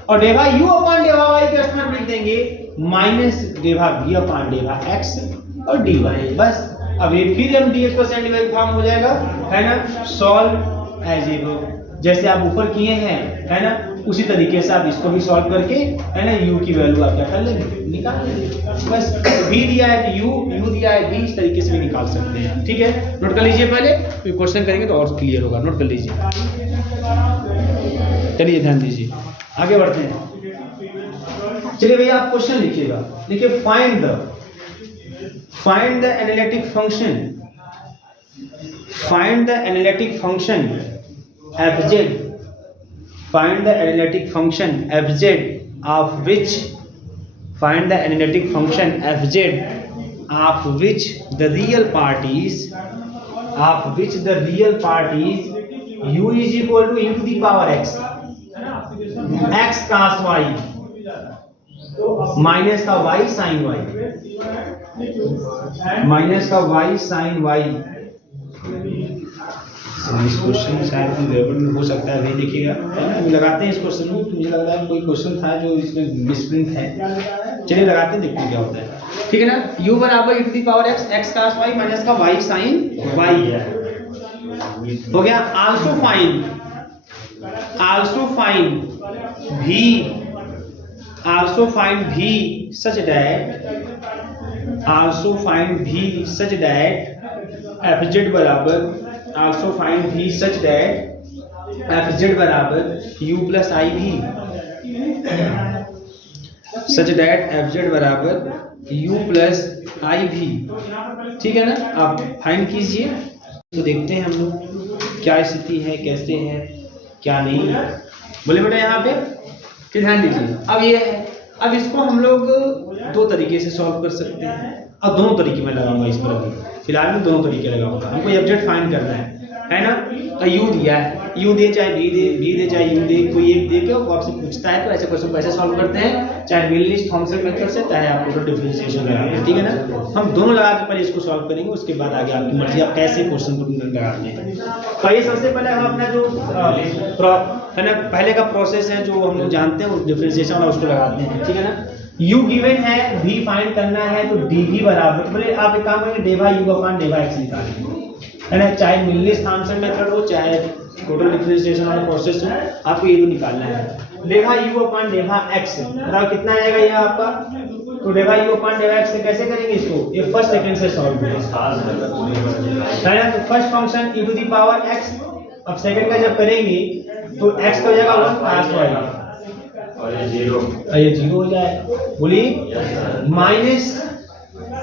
और डेवा u अपान डेवा y के स्थान पर लिख देंगे माइनस डेवा v अपान डेवा x और dy। बस अब ये फिर हम dx परसेंट dy फॉर्म हो जाएगा, है ना, सॉल्व एज इट, जैसे आप ऊपर किए हैं, है ना, उसी तरीके से आप इसको भी सॉल्व करके, है ना, u की वैल्यू आप क्या कर लेंगे, निकाल लेंगे। बस v दिया है तो u दिया है v, इस तरीके से भी निकाल सकते हैं। ठीक है, नोट कर लीजिए, पहले फिर क्वेश्चन करेंगे तो और क्लियर होगा, नोट कर लीजिए। चलिए ध्यान दीजिए, आगे बढ़ते हैं। चलिए भैया आप क्वेश्चन लिखिएगा, देखिए find the analytic function fz, find the analytic function fz of which the real part is u is equal to e to the power x cos y minus का y sin y। इस question शायद कोई गड़बड़ हो सकता है, भाई देखिएगा, लगाते हैं इस क्वेश्चन में, मुझे लग रहा है कोई क्वेश्चन था जो इसमें मिसप्रिंट है, चलिए लगाते हैं, देखते हैं क्या होता है। ठीक है ना, u बराबर e to the power x cos y minus का y sin y हो गया। Also find v such that fz बराबर u plus iv, ठीक है ना। आप फाइंड कीजिए तो देखते हैं हम लोग क्या स्थिति है, कैसे है, क्या नहीं है। बोले बेटा यहाँ पे फिर ध्यान दीजिए। अब ये है, अब इसको हम लोग दो तरीके से सॉल्व कर सकते हैं, और दोनों तरीके में लगाऊंगा इस पर, अभी फिलहाल में दोनों तरीके लगाऊंगा। हमको एब्जेक्ट फाइंड करना है ना। u दिया है, u दे चाहे v दे चाहे u दे, कोई एक दे के वो आपसे पूछता है तो ऐसे क्वेश्चन को ऐसे सॉल्व करते हैं, चाहे मिललिस्ट थॉमसन मेथड से, चाहे आप टोटल डिफरेंशिएशन लगाते हैं। ठीक है ना, हम दोनों लगा के पहले इसको सॉल्व करेंगे, उसके बाद आगे आपकी मर्जी, आप कैसे क्वेश्चन को लगाते हैं। तो ये सबसे पहले हम अपना जो है ना पहले का प्रोसेस है जो हम लोग जानते हैं, वो डिफरेंशिएशन वाला उसको लगाते हैं। ठीक है ना, u गिवन है, v फाइंड करना है, तो dv बराबर, बोले आप एक काम करेंगे डेवा u अपान डेवा x निकालेंगे, है ना, चाहे मिललिस्ट थॉमसन मेथड हो चाहे टोटल डिफरेंशिएशन वाला प्रोसेस हो, आपको ये तो निकालना है। डेवा u अपान डेवा x बताओ कितना आएगा ये आपका, तो डेवा u अपान डेवा x से कैसे करेंगे इसको, ये फर्स्ट सेकंड से सॉल्व करेंगे, है ना। तो first function e to the power x, अब सेकंड का जब करेंगे तो x का हो जाएगा 1 cos y और ये 0 हो जाएगा। बोलिए minus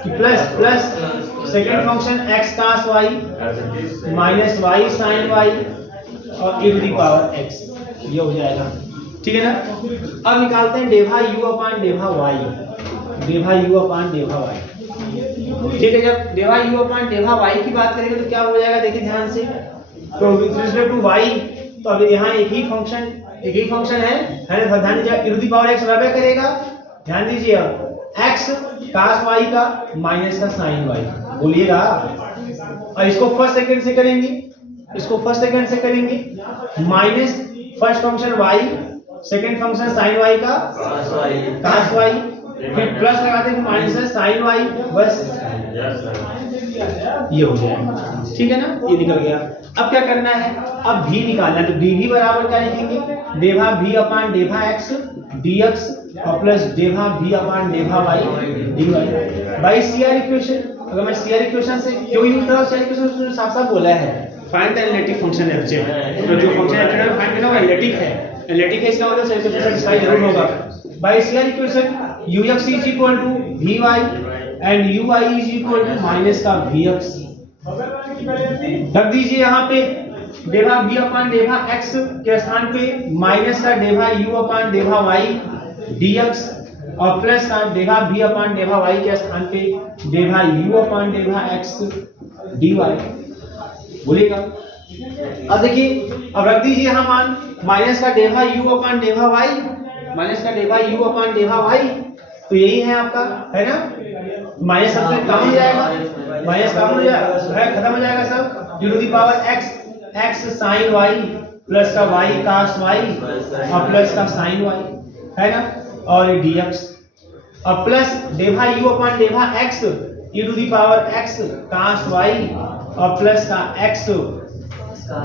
plus second function x cos y minus y sin y और e to the power x, ये हो जाएगा। ठीक है ना। अब निकालते हैं डेवा u अपान डेवा y, ठीक है। जब डेवा u अपान डेवा y की बात करेंगे तो क्या हो जाएगा, देखिए ध्यान से, तो विद रिस्पेक्ट टू y, तो अब यहाँ एक ही फंक्शन है ना, ध्यान दीजिए, e to the power x बराबर करेगा, ध्यान दीजिए, अब एक्स cos y का माइनस का sin y, बोलिएगा। और इसको फर्स्ट सेकंड से करेंगे, इसको फर्स्ट सेकंड से करेंगे, minus first function y, second function sin y का cos y, फिर प्लस लगाते हैं माइनस है sin y, बस ये हो गया, ठीक है ना, ये निकल गया। अब क्या करना है, अब v निकालना है, तो dv बराबर क्या लिखेंगे, डेभा v अपान डेभा x dx और प्लस डेभा v अपान डेभा y dy by CR equation. अगर मैं CR इक्वेशन से क्यों यूज कर रहा हूं, CR इक्वेशन से साफ साफ बोला है find the analytic function f j, तो जो फंक्शन f j फाइंड करना वो एनालिटिक है, एनालिटिक है इसका मतलब सेट सेटिस्फाई जरूर होगा। By CR equation ux is equal to vy and uy is equal to minus का vx, रख दीजिए यहाँ पे डेभा v अपान डेभा x के स्थान पे माइनस का डेभा u अपान डेभा y dx और प्लस का डेभा v अपान डेभा y के स्थान पे डेभा u अपान डेभा x dy, बोलिएगा। अब देखिए, अब रख दीजिए यहाँ मान माइनस का डेभा u अपान डेभा y, माइनस का डेभा u अपान डेभा y, तो यही है आपका, है ना, माइनस सबसे कम हो जाएगा, माइनस कम हो जाएगा, खत्म हो जाएगा सब, e to the power x sin y plus का y cos y और प्लस का sin y, है ना, और dx और प्लस डेभा u अपान डेभा x e to the power x cos y और प्लस का x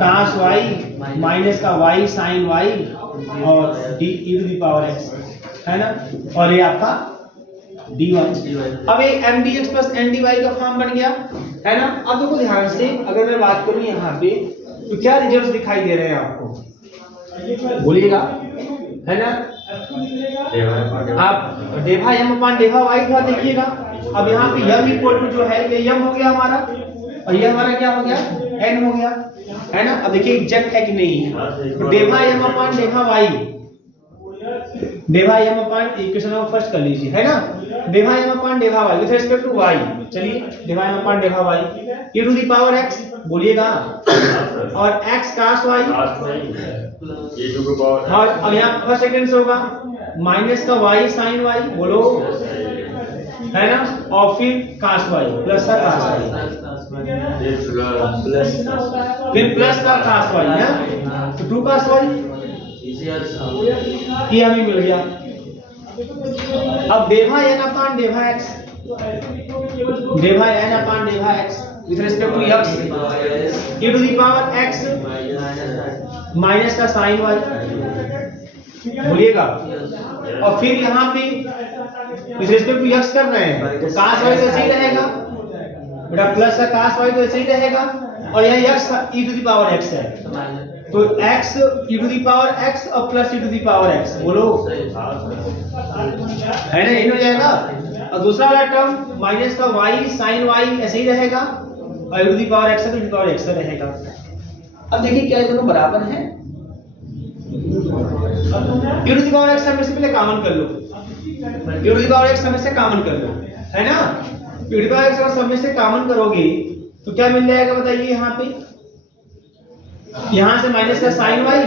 cos y माइनस का y sin y और d e to the power x, है ना, और ये आपका dy। अब ये mdx प्लस ndy का फॉर्म बन गया, है ना। अब देखो ध्यान से, अगर मैं बात करूं यहाँ पे तो क्या रिजल्ट्स दिखाई दे रहे हैं आपको, बोलिएगा, है ना। आप डेभा m अपान डेभा y थोड़ा देखिएगा। अब यहाँ पे m इक्वल टू जो है ये m हो गया हमारा और ये हमारा क्या हो गया, n हो गया, है ना। अब देखिए एग्जैक्ट है कि नहीं है, तो डेभा m अपान डेभा y, डेभा m अपान इक्वेशन को फर्स्ट कर लीजिए, है ना, डेभा m अपान डेभा y with respect to y, चलिए डेभा m अपान डेभा y e to the power x, बोलिएगा, और x cos y, और अब यहाँ फर्स्ट सेकंड से होगा माइनस का y sin y, बोलो, है ना, और फिर cos y प्लस का cos y, फिर प्लस का cos y, है, तो 2 cos y, ये हमें मिल गया। अब डेभा n अपान डेभा x, डेभा n अपान डेभा x with respect to x e to the power x minus का sin y, बोलिएगा, और फिर यहाँ पे विद रिस्पेक्ट टू x कर रहे हैं तो cos y तो ऐसे ही रहेगा बेटा, प्लस का cos y तो ऐसे ही रहेगा, और यह x e to the power x है, तो x e to the power x और plus e to the power x, बोलो, है ना, ये हो जाएगा। और दूसरा वाला टर्म माइनस का y sin y ऐसे ही रहेगा और e to the power x तो e to the power x रहेगा। अब देखिए क्या ये दोनों बराबर हैं, e to the power x में से पहले कॉमन कर लो, e to the power x में से कॉमन कर लो, है ना, e to the power x अगर सब में से कॉमन करोगे तो क्या मिल जाएगा बताइए, यहाँ पे यहाँ से माइनस का sin y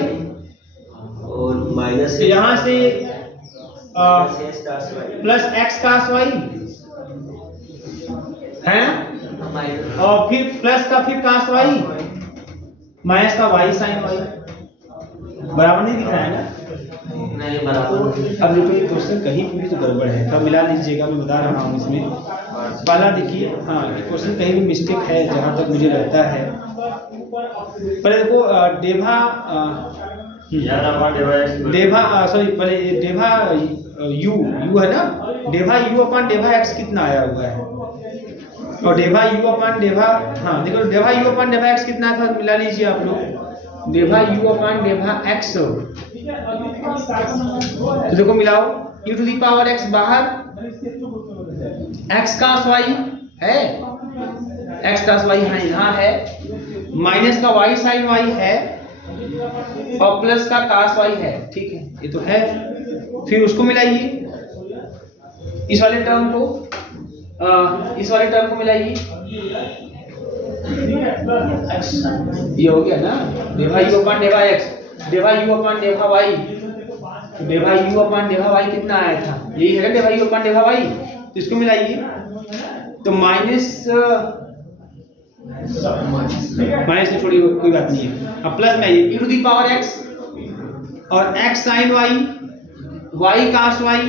और माइनस यहाँ से प्लस x cos y, है, और फिर प्लस का फिर cos y माइनस का y sin y, बराबर नहीं दिख रहा है ना, नहीं बराबर। अब देखो ये क्वेश्चन कहीं भी तो गड़बड़ है, तब मिला लीजिएगा, मैं बता रहा हूँ इसमें पहला देखिए, हाँ ये क्वेश्चन कहीं भी मिस्टेक है जहाँ तक मुझे लगता है। पहले देखो डेभा डेभा सॉरी पहले डेभा u है ना, डेभा u अपान डेभा x कितना आया हुआ है, और डेभा u अपान डेभा, हाँ देखो डेभा u अपान डेभा x कितना था, मिला लीजिए आप लोग, डेभा u अपान डेभा x, तो देखो मिलाओ, e to the power x बाहर, x cos y है, x cos y यहाँ है, माइनस का y sin y है और प्लस का cos y है, ठीक है, ये तो है। फिर उसको मिलाइए, इस वाले टर्म को इस वाले टर्म को मिलाइए, ये हो गया ना, डेभा u अपान डेभा x, डेभा u अपान डेभा y तो डेवा u अपॉन डेवा y कितना आया था, यही है ना डेवा u अपॉन डेवा y, तो इसको मिलाइए तो माइनस से छोड़िए कोई बात नहीं है। अब प्लस में आइए e to the power x और x sin y y cos y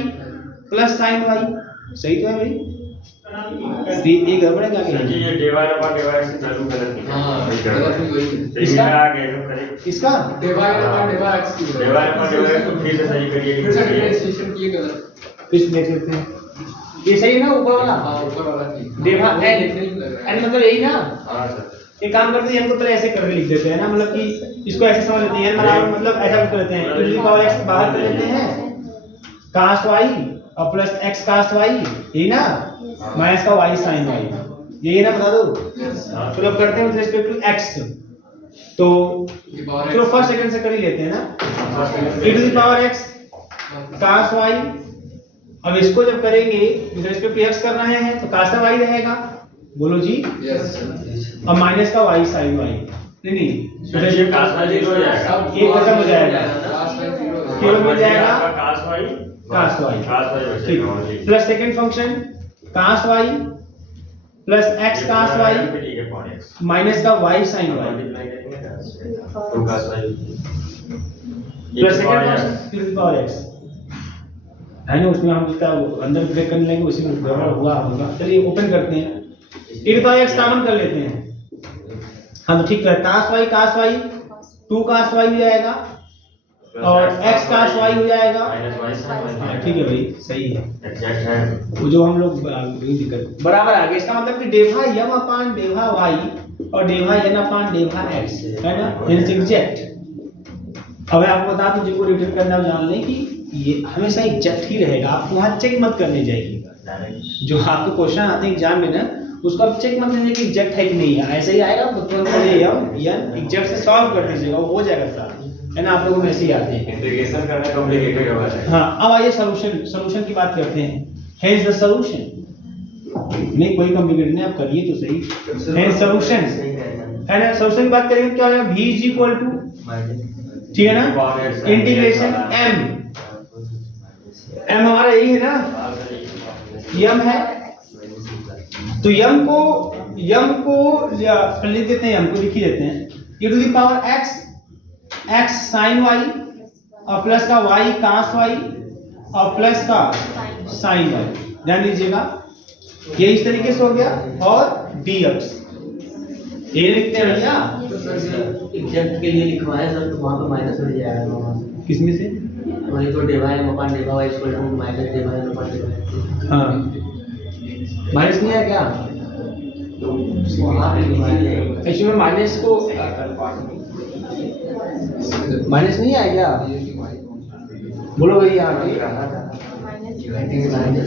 plus sin y, सही तो है भाई? ये गड़बड़ है क्या? ये डेवा अपॉन डेवा x से चालू गलत नहीं। हां गलत नहीं वही इसका आगे जो करें इसका डेवा अपॉन डेवा x की डेवा अपॉन डेवा x को फिर से सही करिए। फिर से डिफरेंशिएशन किए गलत, फिर देख लेते हैं ये सही है ना ऊपर वाला? हां ऊपर वाला ठीक, डेवा n मतलब यही ना? हां सर। एक काम करते हैं n को तरह ऐसे करके लिख देते हैं ना, मतलब कि इसको ऐसे समझ लेते हैं n बराबर मतलब ऐसा कर लेते हैं e to the power x बाहर कर लेते हैं cos y और प्लस x cos y, यही ना? माइनस का y sin y, यही ना? बता दो। चलो अब करते हैं विद रिस्पेक्ट टू x, तो चलो फर्स्ट सेकंड से कर ही लेते हैं ना। e to the power x cos y, अब इसको जब करेंगे विद रिस्पेक्ट टू x कर रहे हैं तो cos y रहेगा, बोलो जी। यस अब माइनस का y sin y, नहीं सर ये cos y 0 हो जाएगा, ये खत्म हो जाएगा, केवल मिल जाएगा cos y ठीक। बचेगा। Plus second function cos y plus x cos y minus का y sin y तो cos y plus second function e to the power x है ना, उसमें हम जितना अंदर ब्रेक करने लेंगे उसी में गड़बड़ हुआ होगा। चलिए ओपन करते हैं, e to the power x common कर लेते हैं। हाँ तो ठीक है, cos y 2 cos y हो जाएगा और x cos y हो जाएगा। हाँ, ठीक है भाई सही है, एग्जैक्ट है वो जो हम लोग दिक्कत बराबर आ गया। इसका मतलब कि डेवा m अपान डेवा y और डेवा n अपान डेवा x है ना, इट्स एग्जैक्ट। अब मैं आपको बता दूं जिनको रिटर्न करना है जान लें कि ये हमेशा एग्जैक्ट ही रहेगा, आप वहां चेक मत करने जाइए। जो आपको क्वेश्चन आते हैं एग्जाम में ना, उसको आप चेक मत करने कि एग्जैक्ट है कि नहीं है, ऐसे ही आएगा तुरंत पढ़िए या एग्जैक्ट से सॉल्व कर दीजिएगा, वो हो जाएगा सारा, है ना। आप लोगों में ऐसे ही आते हैं, इंटीग्रेशन करना कॉम्प्लिकेटेड होगा। हाँ अब आइए सॉल्यूशन की बात करते हैं। हेंस द सॉल्यूशन, नहीं कोई कॉम्प्लिकेटेड नहीं, आप करिए तो सही। हेंस सॉल्यूशन है ना, सॉल्यूशन की बात करेंगे क्या होगा, v इज इक्वल टू, ठीक है ना, इंटीग्रेशन m हमारा यही है ना, m है तो m को लिख देते हैं, m को लिख ही देते हैं e to the power x sin y और प्लस का y cos y और प्लस का sin y, ध्यान दीजिएगा ये इस तरीके से हो गया। और dx ये लिखते हैं भैया, एग्जैक्ट के लिए लिखवाया सर तो वहां पे माइनस हो जाएगा। किसमें से? वही तो डेवा m अपान डेवा y इक्वल टू माइनस डेवा n अपान डेवा x। हाँ माइनस नहीं है क्या? तो वहां पे लिखवाया एक्चुअली में माइनस को माइनस नहीं आया क्या? बोलो भाई यहाँ पे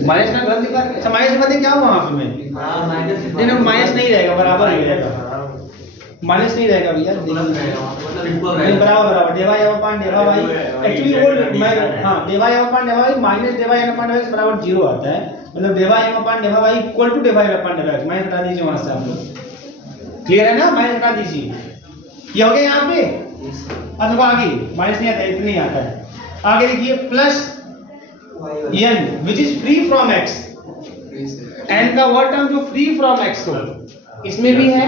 माइनस का गलत लिखा। अच्छा माइनस लिखा क्या हुआ वहाँ पे मैं? हां माइनस नहीं माइनस नहीं रहेगा, बराबर ही रहेगा, माइनस नहीं रहेगा भैया, मतलब इक्वल नहीं बराबर डेवा m अपान डेवा y। एक्चुअली वो मैं हाँ डेवा m अपान डेवा y माइनस डेवा n अपान डेवा x बराबर 0 आता है, मतलब डेवा m अपान डेवा y इक्वल टू डेवा m अपान डेवा x। माइनस हटा दीजिए वहां से, आप लोग क्लियर है ना, माइनस हटा दीजिए। ये हो गया यहाँ पे, अब देखो आगे माइनस नहीं आता, इतना ही आता है। आगे देखिए plus n which is free from x, n का वो टर्म जो फ्री फ्रॉम x हो, इसमें भी है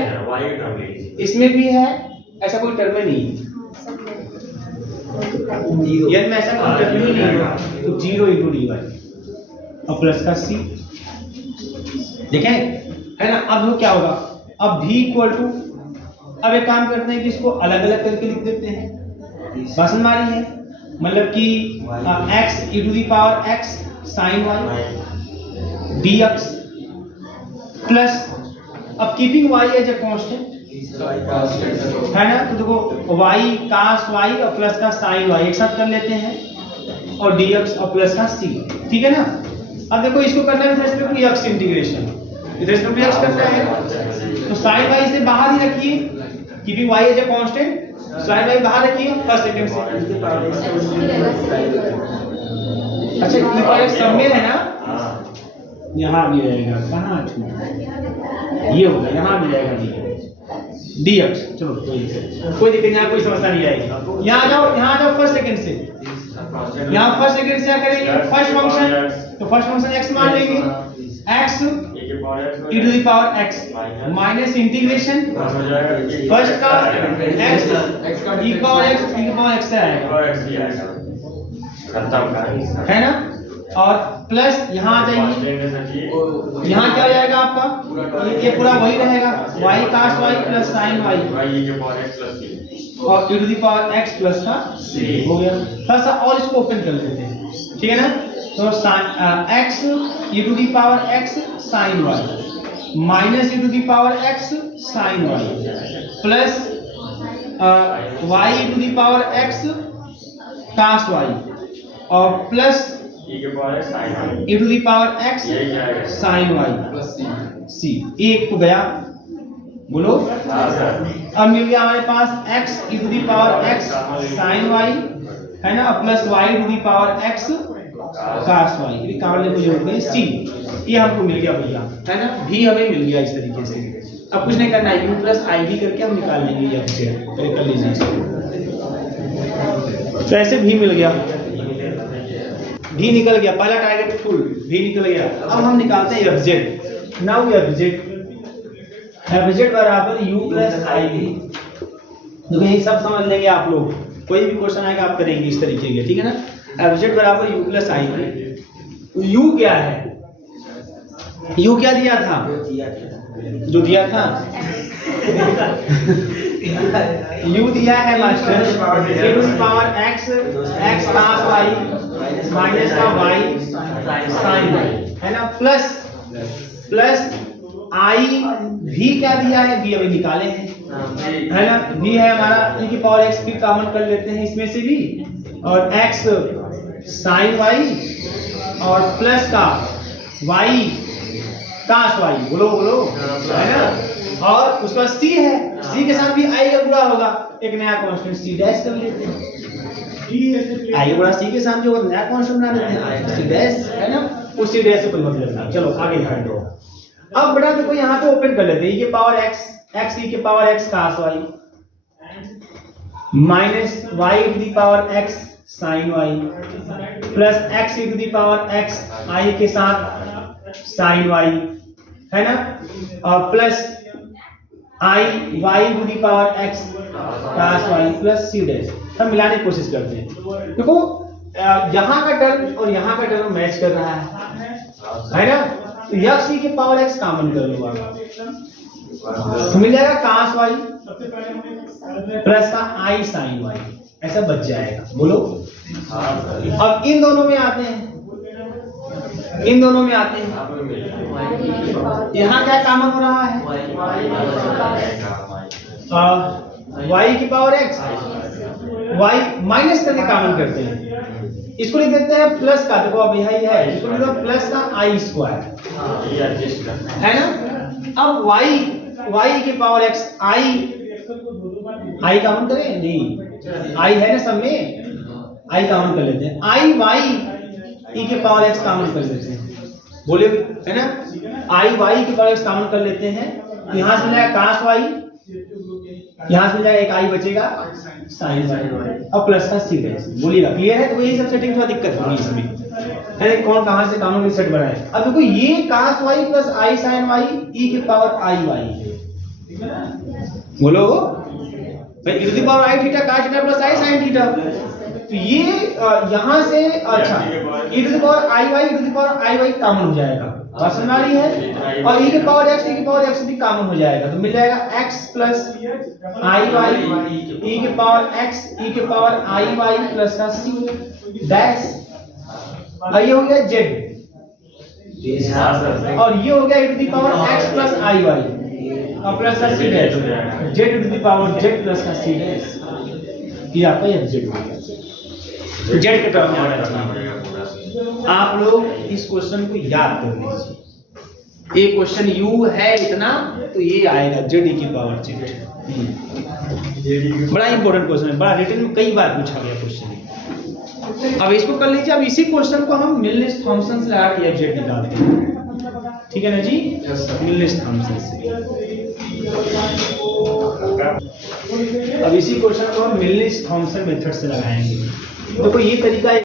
इसमें भी है, ऐसा कोई टर्म ही नहीं है n में, ऐसा कोई टर्म ही नहीं है। तो 0 * dy और प्लस का c, देखें है ना। अब वो क्या होगा, अब v इक्वल टू, अब एक काम करते हैं कि इसको अलग अलग करके लिख देते हैं, बात समझ मारी है, मतलब कि x e to the power x sin y dx plus, अब keeping y as a constant है ना, तो देखो y cos y और प्लस का sin y एक साथ कर लेते हैं और dx और प्लस का c, ठीक है ना। अब देखो इसको करना है with respect to x integration, with respect to x करना है तो sin y से बाहर ही रखिए, keeping y as a constant, sin y बाहर रखिए फर्स्ट सेकंड से। अच्छा e पावर सब में है ना, यहाँ भी रहेगा, कहाँ ये होगा, यहाँ भी रहेगा dx। चलो कोई दिक्कत नहीं, कोई समस्या नहीं आएगी। यहाँ आ जाओ फर्स्ट सेकंड से, यहाँ फर्स्ट सेकंड क्या करेंगे, फर्स्ट फंक्शन, तो फर्स्ट फंक्शन x मान लेंगे, x e to the power x minus integration first का x e पावर x से आएगा, है ना, और प्लस यहाँ आ जाएगी, यहाँ क्या हो जाएगा आपका, ये पूरा वही रहेगा y cos y plus sin y और e to the power x plus का c हो गया। थोड़ा सा और इसको ओपन कर लेते हैं, ठीक है ना, तो x e to the power x sin y minus e to the power x sin y plus y e to the power x cos y और plus e to the power x sin y plus c। c, एक तो गया, बोलो। अब मिल गया हमारे पास x e to the power x sin y, है ना, plus y to the power x cos y, ये काटने को जोड़ दें c, ये हमको मिल गया भैया, है ना, भी हमें मिल गया इस तरीके से। अब कुछ नहीं करना है, u प्लस i भी करके हम निकाल लेंगे ये से, कर लीजिए इसको। तो ऐसे भी मिल गया, भी निकल गया, पहला टारगेट फुल भी निकल गया। अब हम निकालते हैं fz। नाउ fz बराबर u प्लस i भी, देखो ये सब समझ लेंगे आप लोग, कोई भी क्वेश्चन आएगा आप करेंगे इस तरीके के, ठीक है ना। fz बराबर u प्लस i भी, u क्या है, u क्या दिया था, जो दिया था u दिया है master e to the power x cos y minus का y sin y, है ना, प्लस i भी क्या दिया है, भी अभी निकाले हैं, है ना, भी है हमारा e की पावर x भी कॉमन कर लेते हैं इसमें से भी, और x sin y और प्लस का y cos y, बोलो, है ना, और उसका c है, c के साथ भी i का गुणा होगा, एक नया कांस्टेंट c डैश कर लेते हैं, i गुणा c के साथ जो नया कांस्टेंट बना लेते हैं c डैश, है ना, उस c डैश से कोई मतलब नहीं। चलो आगे ध्यान दो। अब बेटा देखो यहाँ पे ओपन कर लेते हैं, e के पावर x e के power x cos y minus y to the power x sin y plus x e to the power x i के साथ sin y, है ना, और plus i y to the power x cos y plus c dash. हम मिलाने की कोशिश करते हैं, देखो यहाँ का टर्म और यहाँ का टर्म मैच कर रहा है ना, तो x e के पावर x कॉमन कर लो आप, तो मिल जाएगा cos y प्लस का i sin y, ऐसा बच जाएगा, बोलो। अब इन दोनों में आते हैं, यहाँ क्या कॉमन हो रहा है, y की पावर x, y माइनस करके कॉमन करते हैं, इसको लिख देते हैं प्लस का, देखो अब यही है, इसको लिख दो प्लस का i स्क्वायर, है ना। अब y की पावर x, i कॉमन करें, नहीं i है ना सब में, i कॉमन कर लेते हैं, i y e के पावर x कॉमन कर लेते हैं, बोले, है ना, i y की पावर x कॉमन कर लेते हैं, यहाँ से मिलेगा cos y, यहाँ से मिल जाएगा एक i बचेगा sin y और प्लस का c डैश, बोलिएगा क्लियर है। तो यही सब सेटिंग थोड़ा दिक्कत होगी इसमें, है कौन कहाँ से कॉमन सेट बनाए। अब देखो ये cos y plus i sin y e के पावर i y, बोलो भाई, e to the power i theta cos theta plus i sin theta, तो ये यहाँ से अच्छा e to the power i y e to the power i y common हो जाएगा, बात समझ आ रही है, और e के पावर x भी कॉमन हो जाएगा, तो मिल जाएगा x plus i y e के पावर x e के पावर i y प्लस का c डैश, और ये हो गया z, और ये हो गया e to the power x plus i y और प्लस का c dash, z to the power z plus का c डैश, ये आपका ये z हो गया, z के टर्म में आना चाहिए। आप लोग इस क्वेश्चन को याद कर लीजिए, ये क्वेश्चन u है इतना, तो ये आएगा z e की पावर z, बड़ा इंपॉर्टेंट क्वेश्चन है, बड़ा रिटन में कई बार पूछा गया क्वेश्चन। अब इसको कर लीजिए, अब इसी क्वेश्चन को हम मिलनेस थॉमसन से लगा के z निकालते हैं, ठीक है ना जी, मिलनेस थॉमसन से। अब इसी क्वेश्चन को हम मिलनेस थॉमसन मेथड से लगाएंगे। देखो ये तरीका